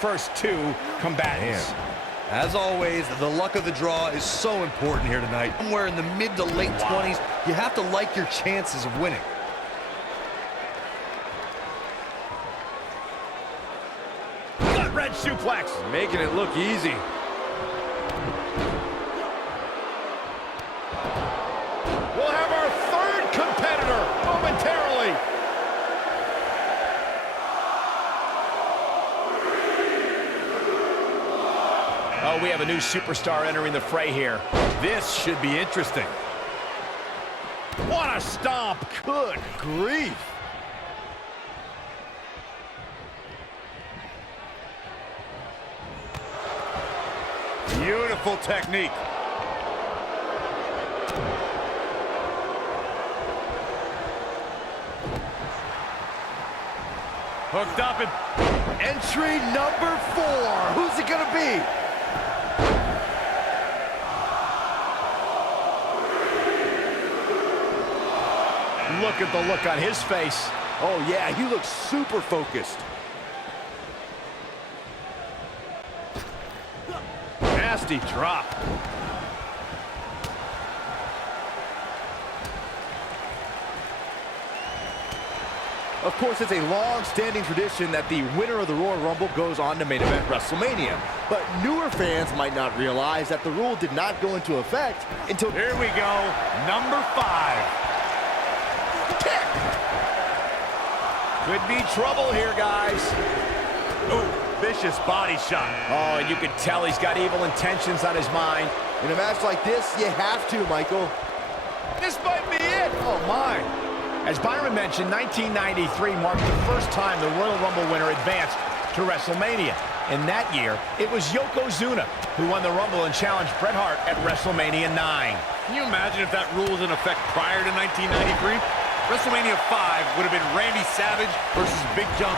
first two combatants. Man. As always, the luck of the draw is so important here tonight. Somewhere in the mid to late 20s, you have to like your chances of winning. Gut wrench suplex. Making it look easy. We'll have our third competitor momentarily. Oh, we have a new superstar entering the fray here. This should be interesting. What a stomp. Good grief. Beautiful technique. Hooked up and entry number 4. Who's it gonna be? Look at the look on his face. Oh, yeah, he looks super focused. Nasty drop. Of course, it's a long-standing tradition that the winner of the Royal Rumble goes on to main event WrestleMania. But newer fans might not realize that the rule did not go into effect until... Here we go, number 5. Kick! Could be trouble here, guys. Ooh, vicious body shot. Oh, and you can tell he's got evil intentions on his mind. In a match like this, you have to, Michael. This might be it. Oh, my. As Byron mentioned, 1993 marked the first time the Royal Rumble winner advanced to WrestleMania. In that year, it was Yokozuna who won the Rumble and challenged Bret Hart at WrestleMania 9. Can you imagine if that rule was in effect prior to 1993? WrestleMania 5 would have been Randy Savage versus Big Jump.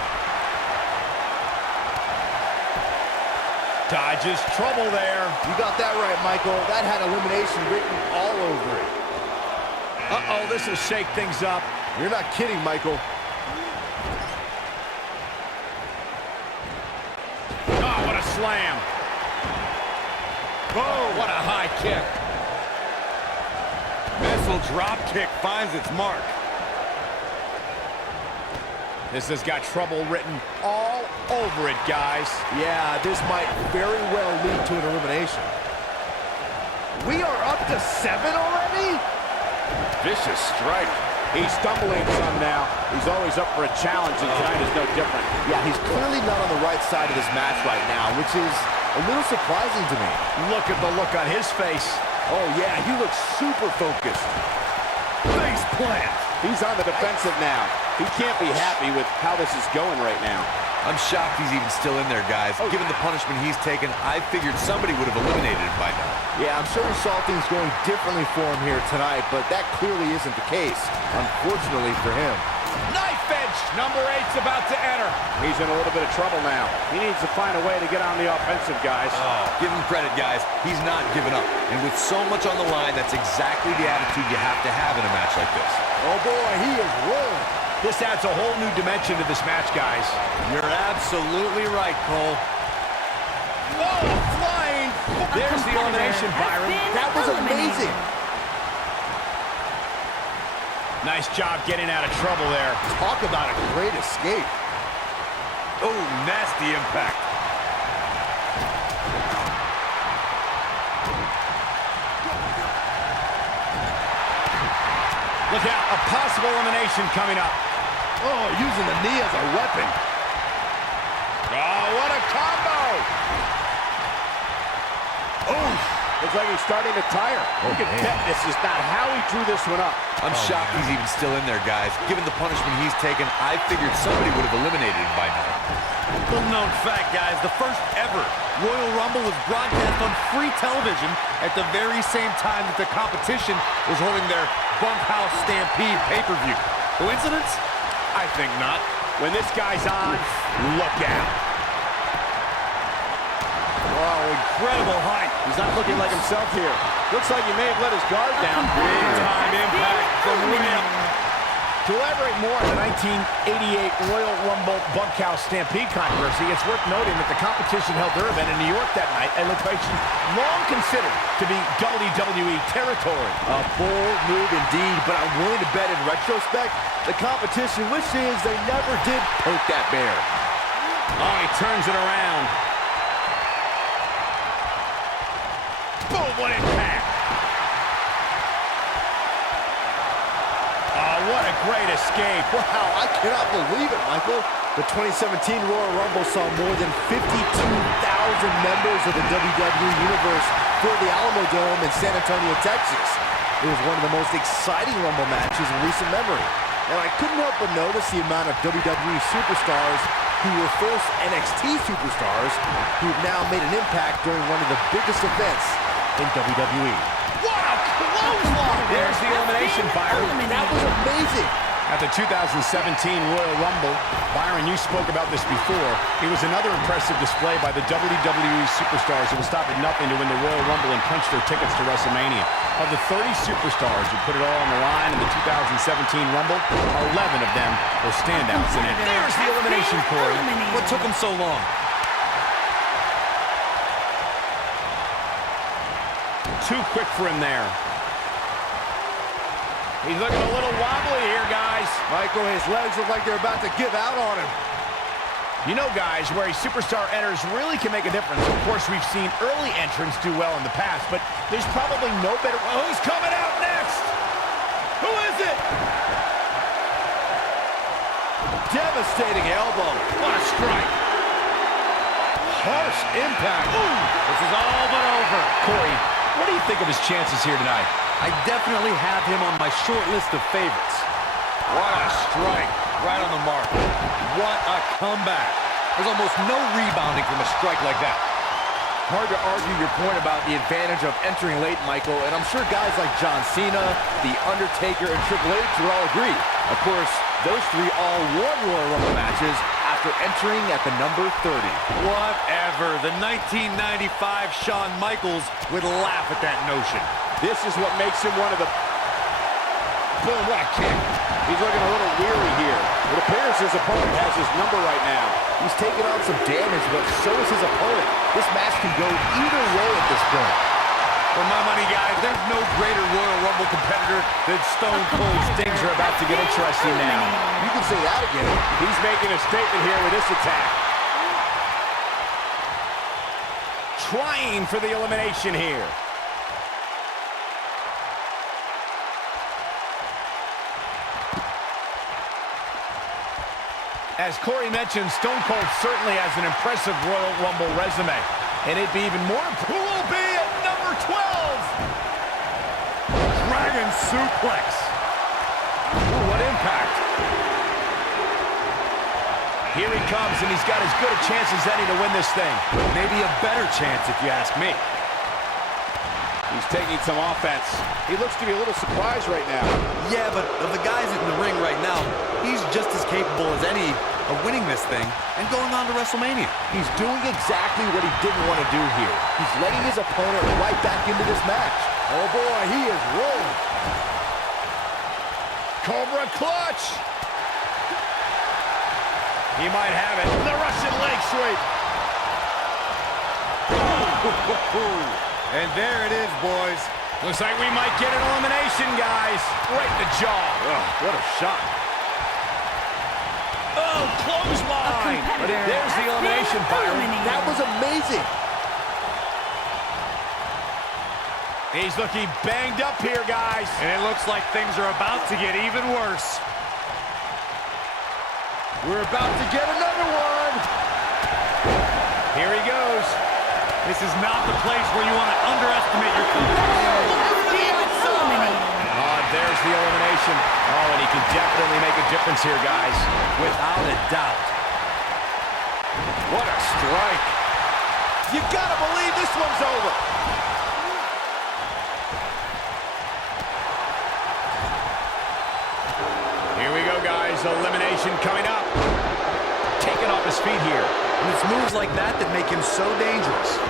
Dodges trouble there. You got that right, Michael. That had elimination written all over it. Uh-oh, this will shake things up. You're not kidding, Michael. Oh, what a slam. Oh, what a high kick. Missile drop kick finds its mark. This has got trouble written all over it, guys. Yeah, this might very well lead to an elimination. We are up to 7 already? Vicious strike. He's stumbling some now. He's always up for a challenge, and tonight is no different. Yeah, he's clearly not on the right side of this match right now, which is a little surprising to me. Look at the look on his face. Oh, yeah, he looks super focused. Face plant. He's on the defensive now. He can't be happy with how this is going right now. I'm shocked he's even still in there, guys. Given the punishment he's taken, I figured somebody would have eliminated him by now. Yeah, I'm sure he saw things going differently for him here tonight, but that clearly isn't the case, unfortunately for him. Knife edge. Number 8's about to enter. He's in a little bit of trouble now. He needs to find a way to get on the offensive, guys. Give him credit, guys. He's not giving up. And with so much on the line, that's exactly the attitude you have to have in a match like this. Oh, boy, he is rolling. This adds a whole new dimension to this match, guys. You're absolutely right, Cole. Oh, flying. There's the elimination, Byron. That was amazing. Nice job getting out of trouble there. Talk about a great escape. Oh, nasty impact. Look out, a possible elimination coming up. Oh, using the knee as a weapon. Oh, what a combo! Oh, looks like he's starting to tire. You can bet this is not how he drew this one up. I'm shocked he's even still in there, guys. Given the punishment he's taken, I figured somebody would have eliminated him by now. Little known fact, guys, the first ever Royal Rumble was broadcast on free television at the very same time that the competition was holding their Bunkhouse Stampede pay-per-view. Coincidence? I think not. When this guy's on, look out. Wow, incredible height. He's not looking like himself here. Looks like he may have let his guard down. Big time impact from way up. To elaborate more on the 1988 Royal Rumble Bunkhouse Stampede controversy, it's worth noting that the competition held their event in New York that night, a location long considered to be WWE territory. A bold move indeed, but I'm willing to bet in retrospect, the competition wishes they never did poke that bear. Oh, he turns it around. Boom, what impact. What a great escape. Wow, I cannot believe it, Michael. The 2017 Royal Rumble saw more than 52,000 members of the WWE Universe fill the Alamo Dome in San Antonio, Texas. It was one of the most exciting Rumble matches in recent memory. And I couldn't help but notice the amount of WWE superstars who were first NXT superstars who've now made an impact during one of the biggest events in WWE. What a clothesline! There's the elimination, Byron. That was amazing. At the 2017 Royal Rumble, Byron, you spoke about this before. It was another impressive display by the WWE superstars who will stop at nothing to win the Royal Rumble and punch their tickets to WrestleMania. Of the 30 superstars who put it all on the line in the 2017 Rumble, 11 of them were standouts in it. There's the elimination, Corey. What took him so long? Too quick for him there. He's looking a little wobbly here, guys. Michael, his legs look like they're about to give out on him. You know, guys, where a superstar enters really can make a difference. Of course, we've seen early entrants do well in the past, but there's probably no better... Oh, who's coming out next? Who is it? Devastating elbow. What a strike. Harsh impact. Ooh. This is all but over. Corey, what do you think of his chances here tonight? I definitely have him on my short list of favorites. What a strike. Right on the mark. What a comeback. There's almost no rebounding from a strike like that. Hard to argue your point about the advantage of entering late, Michael, and I'm sure guys like John Cena, The Undertaker, and Triple H would all agree. Of course, those three all won Royal Rumble matches after entering at the number 30. Whatever. The 1995 Shawn Michaels would laugh at that notion. This is what makes him one of the... Boom, what a kick. He's looking a little weary here. It appears his opponent has his number right now. He's taking on some damage, but so is his opponent. This match can go either way at this point. For my money, guys, there's no greater Royal Rumble competitor than Stone Cold. Things are about to get interesting now. You can say that again. He's making a statement here with this attack. Trying for the elimination here. As Corey mentioned, Stone Cold certainly has an impressive Royal Rumble resume. And it'd be even more... Who will be at number 12? Dragon suplex. Ooh, what impact. Here he comes, and he's got as good a chance as any to win this thing. Maybe a better chance, if you ask me. He's taking some offense. He looks to be a little surprised right now. Yeah, but of the guys in the ring right now, he's just as capable as any of winning this thing and going on to WrestleMania. He's doing exactly what he didn't want to do here. He's letting his opponent right back into this match. Oh boy, he is rolling. Cobra clutch. He might have it. The Russian leg sweep. And there it is, boys. Looks like we might get an elimination, guys. Right in the jaw. Oh, what a shot. Oh, clothesline. But there's the elimination, Byron. That was amazing. He's looking banged up here, guys. And it looks like things are about to get even worse. We're about to get another one. Here he goes. This is not the place where you want to underestimate your competition. There's the elimination. Oh, and he can definitely make a difference here, guys. Without a doubt. What a strike. You gotta believe this one's over. Here we go, guys. Elimination coming up. Taken off his feet here. And it's moves like that that make him so dangerous.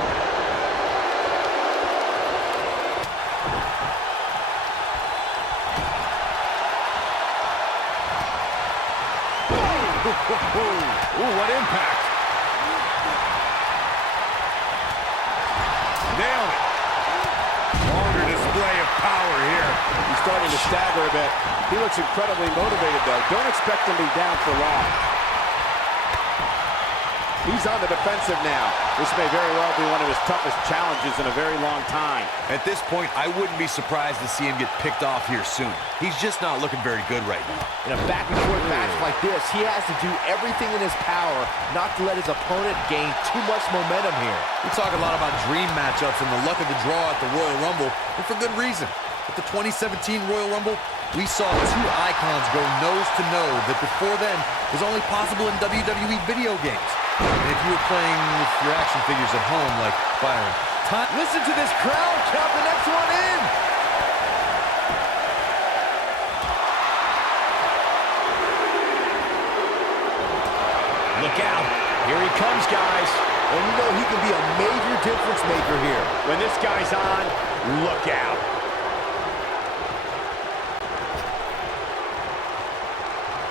what impact. Nailed it. Longer display of power here. He's starting to stagger a bit. He looks incredibly motivated, though. Don't expect him to be down for long. He's on the defensive now. This may very well be one of his toughest challenges in a very long time. At this point, I wouldn't be surprised to see him get picked off here soon. He's just not looking very good right now. In a back-and-forth match like this, he has to do everything in his power not to let his opponent gain too much momentum here. We talk a lot about dream matchups and the luck of the draw at the Royal Rumble, and for good reason. At the 2017 Royal Rumble, we saw two icons go nose-to-nose that before then was only possible in WWE video games. And if you were playing with your action figures at home like Byron, listen to this crowd count the next one in. Look out. Here he comes, guys. And you know he can be a major difference maker here. When this guy's on, look out.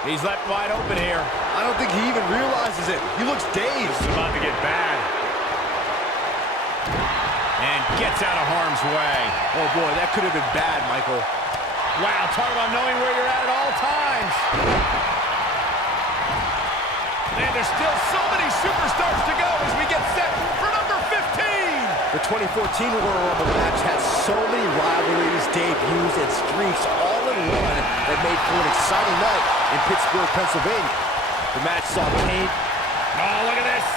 He's left wide open here. I don't think he even realizes it. He looks dazed. This is about to get bad. And gets out of harm's way. Oh, boy, that could have been bad, Michael. Wow, talk about knowing where you're at all times. And there's still so many superstars to go as we get set for number 15. The 2014 Royal Rumble match has so many rivalries, debuts, and streaks all in one that made for an exciting night in Pittsburgh, Pennsylvania. The match saw Kane. Oh, look at this.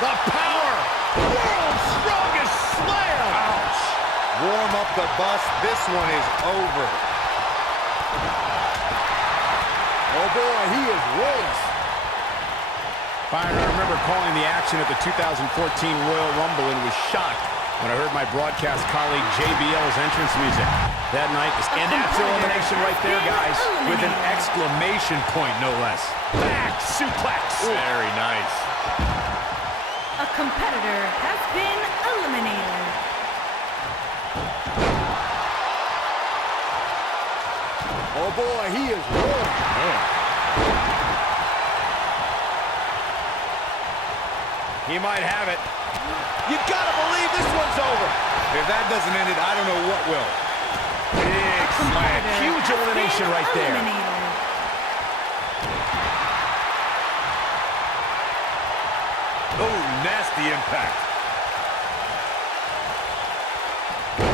The power. World's strongest slam. Ouch. Warm up the bus. This one is over. Oh, boy, he is Wins. Byron, I remember calling the action at the 2014 Royal Rumble and was shocked when I heard my broadcast colleague JBL's entrance music that night. And that's elimination right there, guys. with an exclamation point, no less. Back suplex. Very nice. A competitor has been eliminated. Oh, boy, he is rolling. Man. He might have it. You gotta believe this one's over. If that doesn't end it, I don't know what will. Big slam. Huge elimination right there. Oh, nasty impact.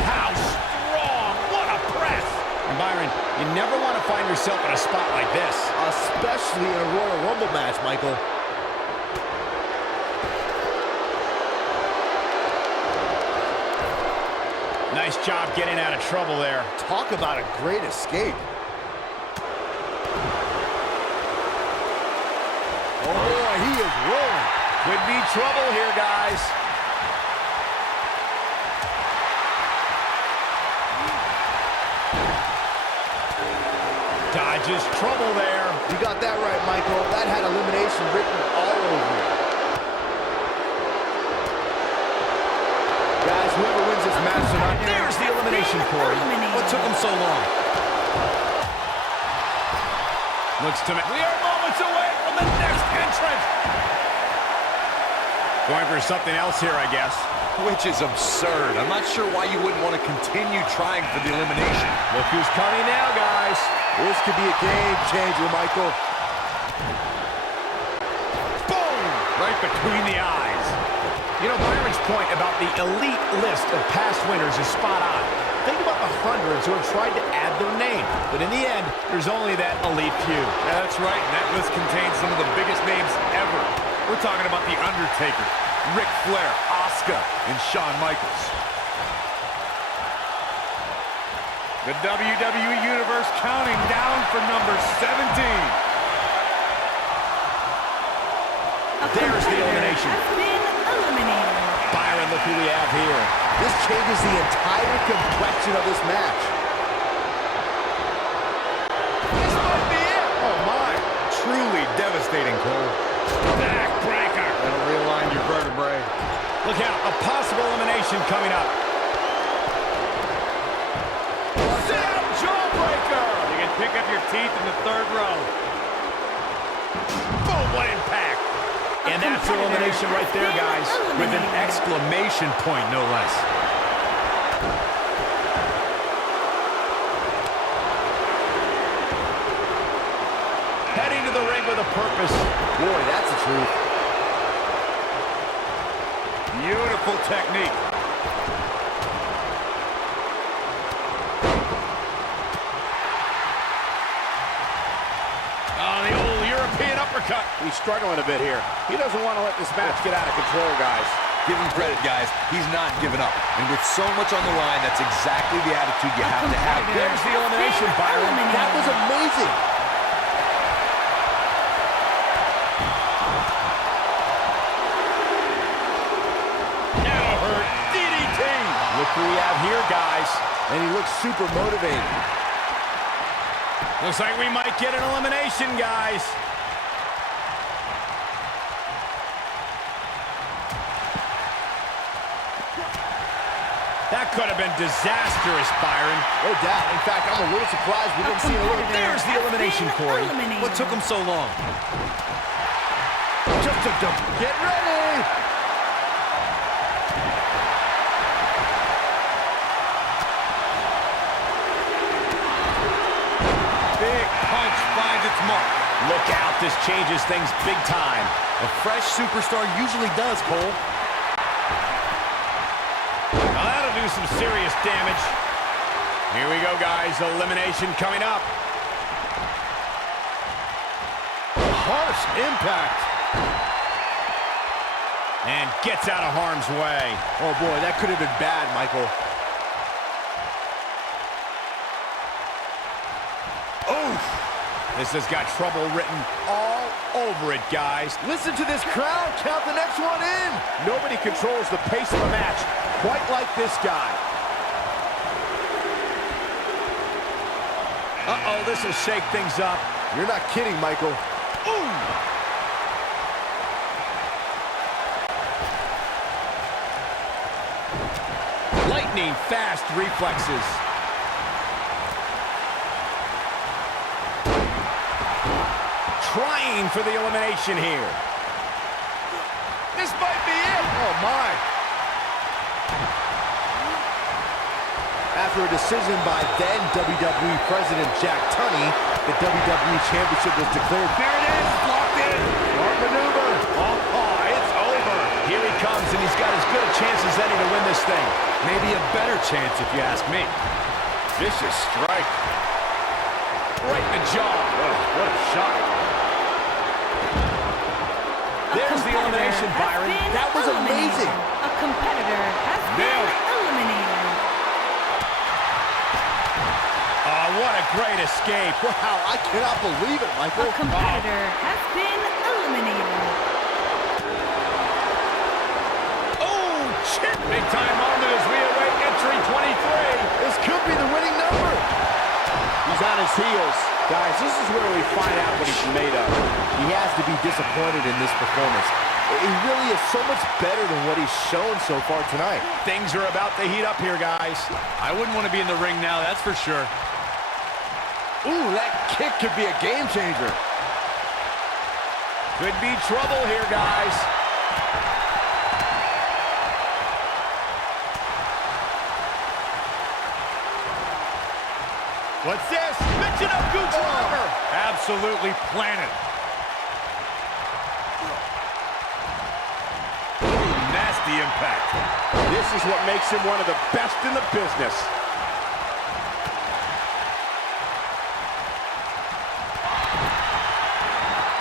How strong. What a press. And Byron, you never want to find yourself in a spot like this. Especially in a Royal Rumble match, Michael. Nice job getting out of trouble there. Talk about a great escape. Oh, boy, he is rolling. Could be trouble here, guys. Dodges trouble there. You got that right, Michael. That had elimination written all over it. Guys, whoever wins this match tonight, There's the elimination, Corey. What took him so long? Looks to me. We are moments away from the next entrant. Going for something else here, I guess. Which is absurd. I'm not sure why you wouldn't want to continue trying for the elimination. Look who's coming now, guys. this could be a game changer, Michael. Boom! Right between the eyes. You know, Byron's point about the elite list of past winners is spot on. Think about the hundreds who have tried to add their name. But in the end, there's only that elite few. Yeah, that's right. And that list contains some of the biggest names ever. We're talking about The Undertaker, Ric Flair, Asuka, and Shawn Michaels. The WWE Universe counting down for number 17. There's the elimination. Has been eliminated. Byron, look who we have here. This changes the entire complexion of this match. This might be it. Oh, my. Truly devastating, Cole. Backbreaker. That'll realign your vertebrae. Look out, a possible elimination coming up. Sit-up jawbreaker. You can pick up your teeth in the third row. Boom, what impact. And that's elimination right there, guys. With an exclamation point, no less. Heading to the ring with a purpose. Boy, that's the truth. Beautiful technique. Oh, the old European uppercut. He's struggling a bit here. He doesn't want to let this match get out of control, guys. Give him credit, guys. He's not giving up. And with so much on the line, that's exactly the attitude you have to have. There's the elimination, Byron. That was amazing. Now hurt. DDT. Look who we have here, guys. And he looks super motivated. Looks like we might get an elimination, guys. That could have been disastrous, Byron. No doubt. In fact, I'm a little surprised we didn't see a little. There's the elimination, Corey. What took him so long? Just to get ready. Big punch finds its mark. Look out, this changes things big time. A fresh superstar usually does, Cole. Now that'll do some serious damage. Here we go, guys. Elimination coming up. Harsh impact. And gets out of harm's way. Oh, boy, that could have been bad, Michael. This has got trouble written all over it, guys. Listen to this crowd. Count the next one in. Nobody controls the pace of a match quite like this guy. Uh-oh, this will shake things up. You're not kidding, Michael. Ooh! Lightning fast reflexes. Trying for the elimination here. This might be it. Oh, my. After a decision by then WWE President Jack Tunney, the WWE Championship was declared. There it is, locked in. Smart maneuver. Oh, it's over. Here he comes, and he's got as good a chance as any to win this thing. Maybe a better chance, if you ask me. Vicious strike. Right in the jaw. Oh, what a shot. There's the elimination, Byron. That was amazing. A competitor has been eliminated. Oh, what a great escape. Wow, I cannot believe it, Michael. A competitor has been eliminated. Oh, chip. Big time moment as we await entry 23. This could be the winning number. He's on his heels. Guys, this is where we find out what he's made of. He has to be disappointed in this performance. He really is so much better than what he's shown so far tonight. Things are about to heat up here, guys. I wouldn't want to be in the ring now, that's for sure. Ooh, that kick could be a game changer. Could be trouble here, guys. What's this? Mention of Gooch Armor. Absolutely planted. Ooh, nasty impact. This is what makes him one of the best in the business.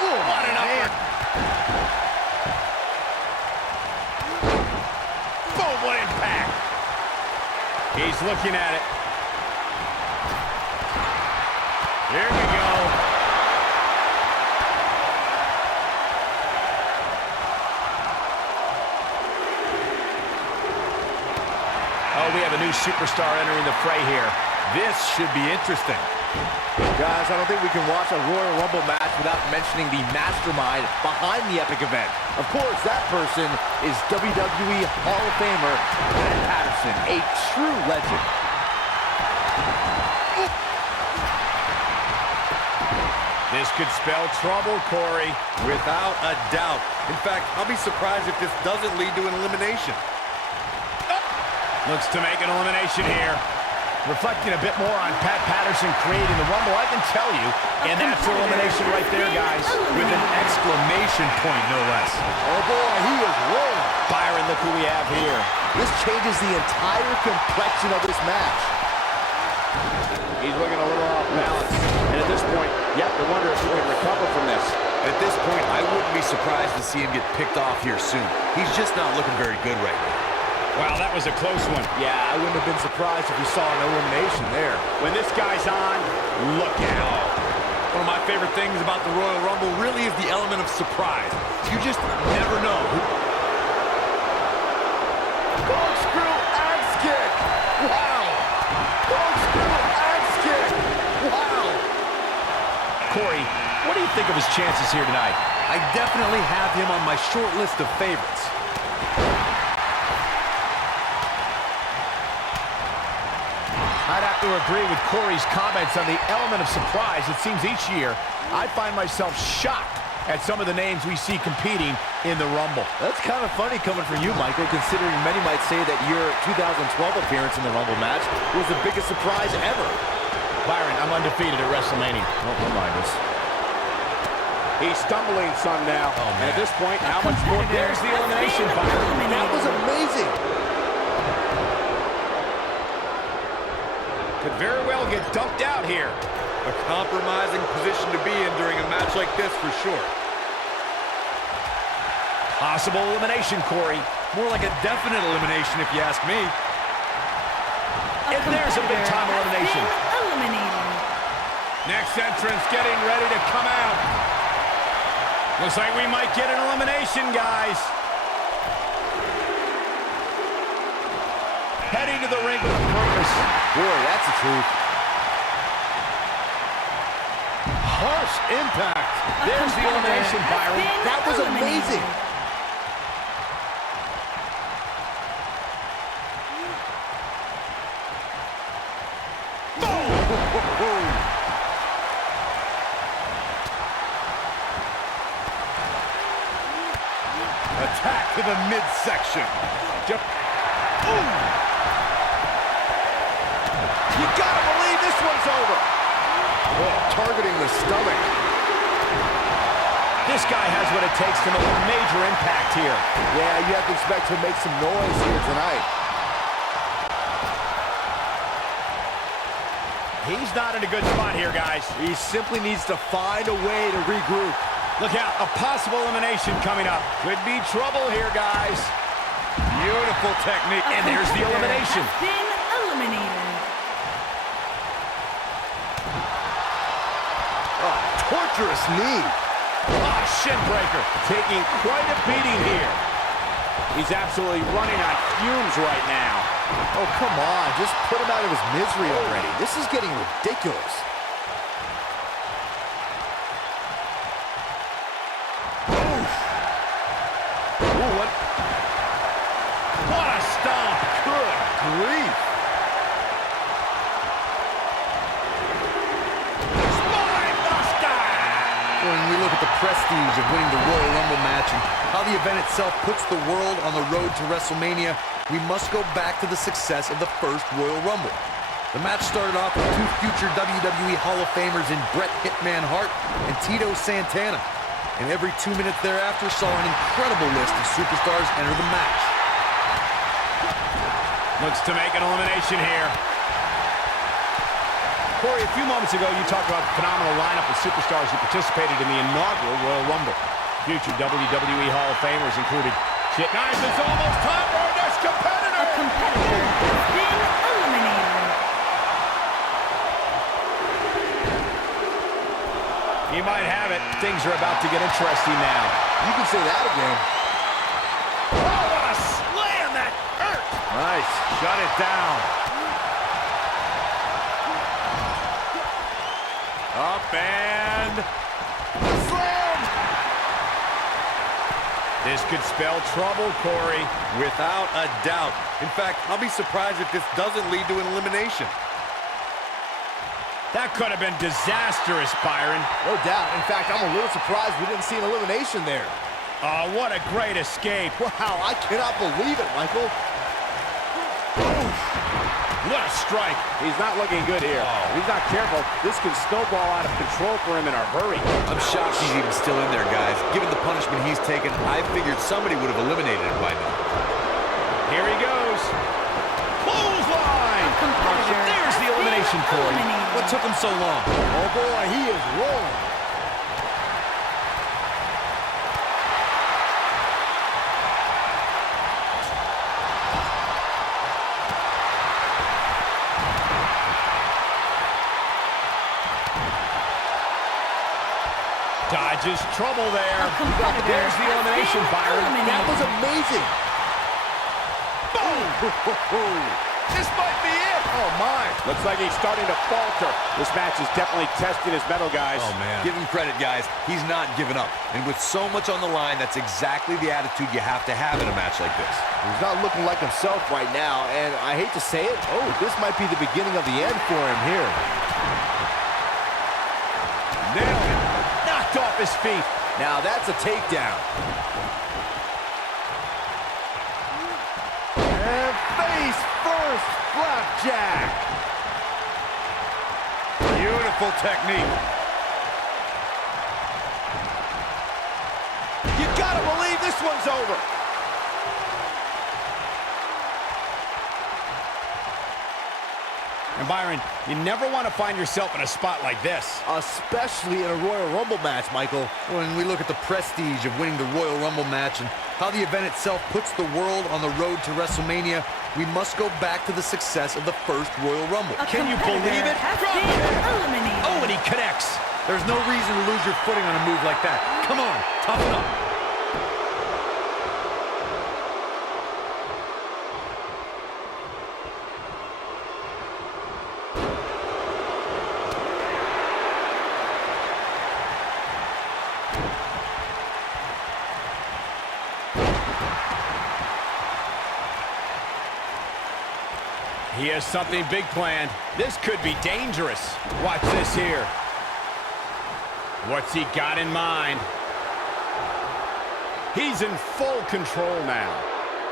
Ooh, what an upper. Boom, what impact. He's looking at it. Here we go. Oh, we have a new superstar entering the fray here. This should be interesting. Guys, I don't think we can watch a Royal Rumble match without mentioning the mastermind behind the epic event. Of course, that person is WWE Hall of Famer Pat Patterson, a true legend. This could spell trouble, Corey. Without a doubt. In fact, I'll be surprised if this doesn't lead to an elimination. Looks to make an elimination here. Reflecting a bit more on Pat Patterson creating the Rumble, I can tell you, and that's elimination right there, guys. With an exclamation point, no less. Oh, boy, he is rolling. Byron, look who we have here. This changes the entire complexion of this match. He's looking a little off balance. And at this point, you have to wonder if he can recover from this. At this point, I wouldn't be surprised to see him get picked off here soon. He's just not looking very good right now. Wow, that was a close one. Yeah, I wouldn't have been surprised if you saw an elimination there. When this guy's on, look out. One of my favorite things about the Royal Rumble really is the element of surprise. You just never know. Corkscrew axe kick. Wow. Corkscrew axe kick. Wow. Corey, what do you think of his chances here tonight? I definitely have him on my short list of favorites. I'd have to agree with Corey's comments on the element of surprise. It seems each year I find myself shocked at some of the names we see competing in the Rumble. That's kind of funny coming from you, Michael, considering many might say that your 2012 appearance in the Rumble match was the biggest surprise ever. Byron, I'm undefeated at WrestleMania. Don't remind us. He's stumbling some now. And at this point, how much more? There's the elimination, Byron. That was amazing. Could very well get dumped out here. A compromising position to be in during a match like this for sure. Possible elimination, Corey. More like a definite elimination if you ask me. And there's a big-time elimination. Eliminated. Next entrance getting ready to come out. Looks like we might get an elimination, guys. Heading to the ring with a purpose. Boy, that's the truth. Harsh impact. There's the elimination, Byron. That was amazing. Attack to the midsection. You gotta believe this one's over. Oh, targeting the stomach. This guy has what it takes to make a major impact here. Yeah, you have to expect to make some noise here tonight. He's not in a good spot here, guys. He simply needs to find a way to regroup. Look out, a possible elimination coming up. Could be trouble here, guys. Beautiful technique. And there's the elimination. Been eliminated. Oh, torturous knee. Ah, shin breaker. Taking quite a beating here. He's absolutely running on fumes right now. Oh, come on. Just put him out of his misery already. This is getting ridiculous. What a stomp. Good grief. Spine buster. When we look at the prestige of winning the Royal Rumble match and how the event itself puts the world on the road to WrestleMania, we must go back to the success of the first Royal Rumble. The match started off with two future WWE Hall of Famers in Bret Hitman Hart and Tito Santana. And every 2 minutes thereafter saw an incredible list of superstars enter the match. Looks to make an elimination here. Corey, a few moments ago, you talked about the phenomenal lineup of superstars who participated in the inaugural Royal Rumble. Future WWE Hall of Famers included... Guys, it's almost time for our next competitor! A competitor has been eliminated. He might have it. Things are about to get interesting now. You can say that again. Oh, what a slam! That hurt! Nice. Shut it down. Up and... Slam! This could spell trouble, Corey. Without a doubt. In fact, I'll be surprised if this doesn't lead to an elimination. That could have been disastrous, Byron. No doubt. In fact, I'm a little surprised we didn't see an elimination there. Oh, what a great escape. Wow, I cannot believe it, Michael. What a strike. He's not looking good here. If he's not careful, this can snowball out of control for him in a hurry. I'm shocked he's even still in there, guys. Given the punishment he's taken, I figured somebody would have eliminated him by now. Here he goes. Clothesline. There's the elimination for you. What took him so long? Oh, boy, he is rolling. Dodges trouble there. There's the elimination, Byron. That was amazing. Boom! This might be it. Oh, my. Looks like he's starting to falter. This match is definitely testing his mettle, guys. Oh, man. Give him credit, guys. He's not giving up. And with so much on the line, that's exactly the attitude you have to have in a match like this. He's not looking like himself right now, and I hate to say it, this might be the beginning of the end for him here. Nailed it. Knocked off his feet. Now that's a takedown. And face first, flapjack. Beautiful technique. You gotta believe this one's over. And Byron, you never want to find yourself in a spot like this. Especially in a Royal Rumble match, Michael. When we look at the prestige of winning the Royal Rumble match and how the event itself puts the world on the road to WrestleMania, we must go back to the success of the first Royal Rumble. Can you believe it? Drop it. Oh, and he connects. There's no reason to lose your footing on a move like that. Come on, toughen up. He has something big planned. This could be dangerous. Watch this here. What's he got in mind? He's in full control now.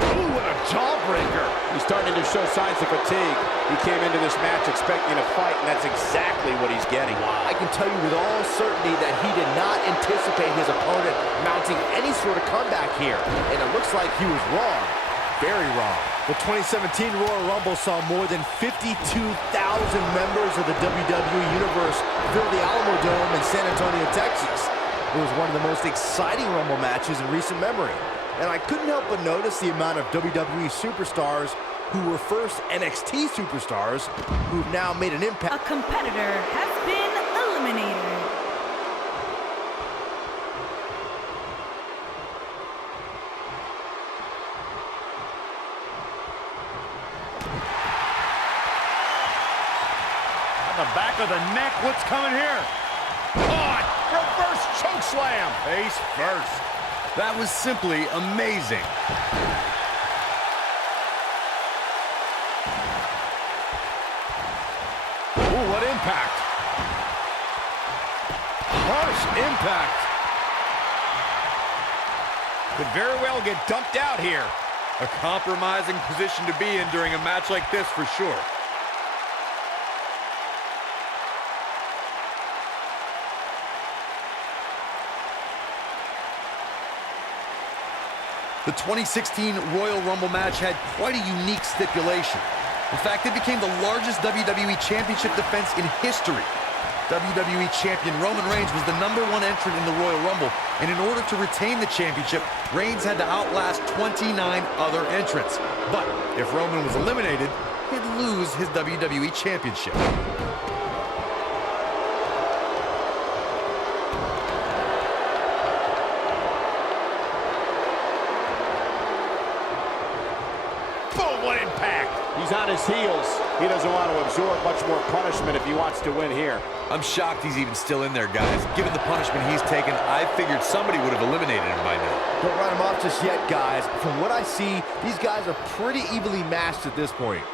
Ooh, what a jawbreaker. He's starting to show signs of fatigue. He came into this match expecting a fight, and that's exactly what he's getting. I can tell you with all certainty that he did not anticipate his opponent mounting any sort of comeback here. And it looks like he was wrong. Very wrong. The 2017 Royal Rumble saw more than 52,000 members of the WWE Universe fill the Alamo Dome in San Antonio, Texas. It was one of the most exciting Rumble matches in recent memory. And I couldn't help but notice the amount of WWE superstars who were first NXT superstars who've now made an impact. A competitor has been eliminated. The back of the neck, what's coming here? Oh, reverse choke slam. Face first. That was simply amazing. Ooh, what impact. Harsh impact. Could very well get dumped out here. A compromising position to be in during a match like this for sure. The 2016 Royal Rumble match had quite a unique stipulation. In fact, it became the largest WWE Championship defense in history. WWE Champion Roman Reigns was the #1 entrant in the Royal Rumble, and in order to retain the championship, Reigns had to outlast 29 other entrants. But if Roman was eliminated, he'd lose his WWE Championship. He's on his heels. He doesn't want to absorb much more punishment if he wants to win here. I'm shocked he's even still in there, guys. Given the punishment he's taken, I figured somebody would have eliminated him by now. Don't write him off just yet, guys. From what I see, these guys are pretty evenly matched at this point.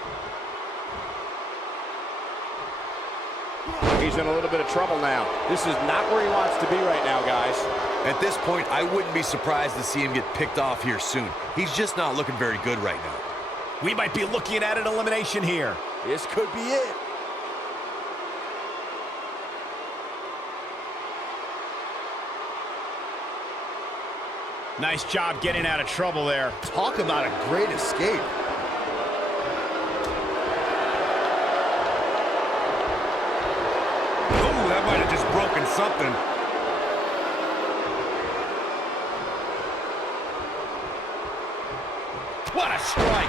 He's in a little bit of trouble now. This is not where he wants to be right now, guys. At this point, I wouldn't be surprised to see him get picked off here soon. He's just not looking very good right now. We might be looking at an elimination here. This could be it. Nice job getting out of trouble there. Talk about a great escape. Ooh, that might have just broken something. What a strike.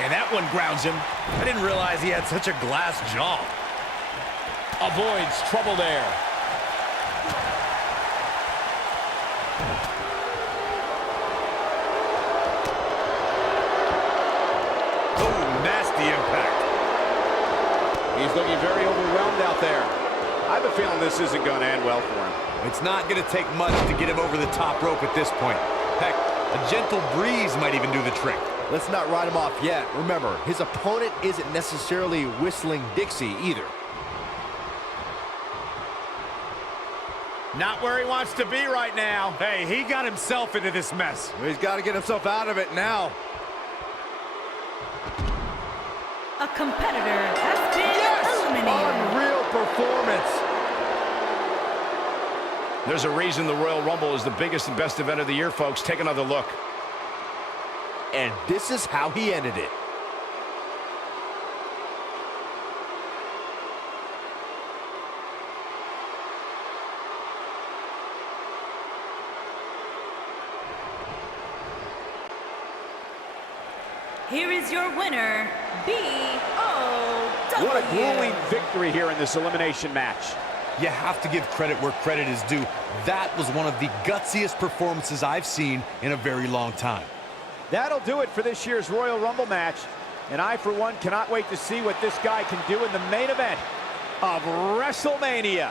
And that one grounds him. I didn't realize he had such a glass jaw. Avoids trouble there. Oh, nasty impact. He's looking very overwhelmed out there. I have a feeling this isn't going to end well for him. It's not going to take much to get him over the top rope at this point. Heck, a gentle breeze might even do the trick. Let's not write him off yet. Remember, his opponent isn't necessarily whistling Dixie either. Not where he wants to be right now. Hey, he got himself into this mess. He's got to get himself out of it now. A competitor has been eliminated. Unreal performance. There's a reason the Royal Rumble is the biggest and best event of the year, folks. Take another look. And this is how he ended it. Here is your winner, B.O.W. What a grueling victory here in this elimination match. You have to give credit where credit is due. That was one of the gutsiest performances I've seen in a very long time. That'll do it for this year's Royal Rumble match. And I, for one, cannot wait to see what this guy can do in the main event of WrestleMania.